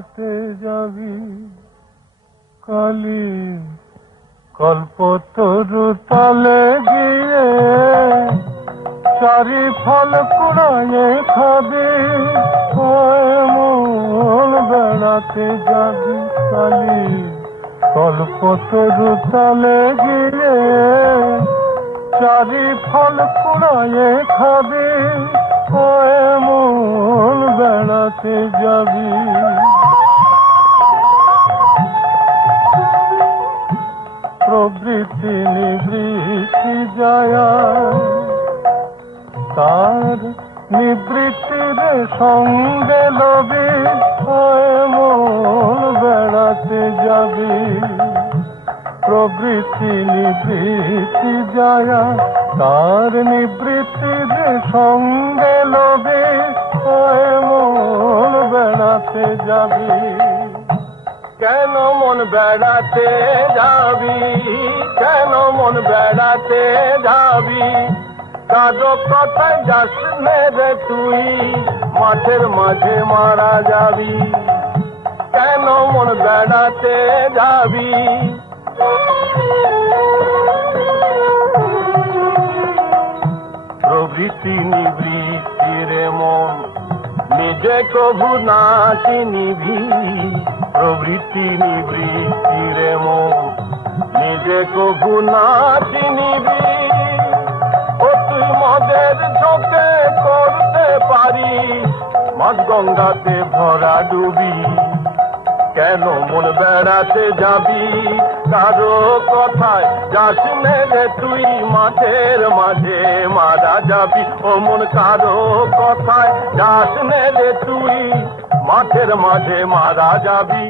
বেড়াতে যাবি কালি কল্পতরু তলে গিয়ে চারি ফল কুড়ায়ে খাবি মন বেড়াতে যাবি কালি কল্পতরু তলে গিয়ে চারি ফল কুড়ায়ে খাবি মন বেড়াতে যাবি প্রবৃত্তি নিবৃত্তি যায় তার নিবৃত্তির সঙ্গে লবি মন বেড়াতে যাবি প্রবৃত্তি নিবৃত্তি যায় তার নিবৃত্তির সঙ্গে লবি মন বেড়াতে যাবি কেন মন বেড়াতে যাবি কেন মন বেড়াতে যাবি কাজো কথায় যাস রে তুই মাঠের মাঝে মারা যাবি কেন মন বেড়াতে যাবি প্রবৃত্তি নিবৃত্তি রে মন নিজে কভু না চিনিবি প্রবৃত্তি নিবৃত্তি রে মন নিজে কভু না চিনিবি ও তুই মদের ঝোঁকে করতে পারিস মাঝ গঙ্গাতে ভরা ডুবি কেন মন বেড়াতে যাবি কারো কথায় যাস রে তুই মাঠের মাঝে মারা যাবি ও মন কারো কথায় যাস রে তুই মাঠের মাঝে মারা যাবি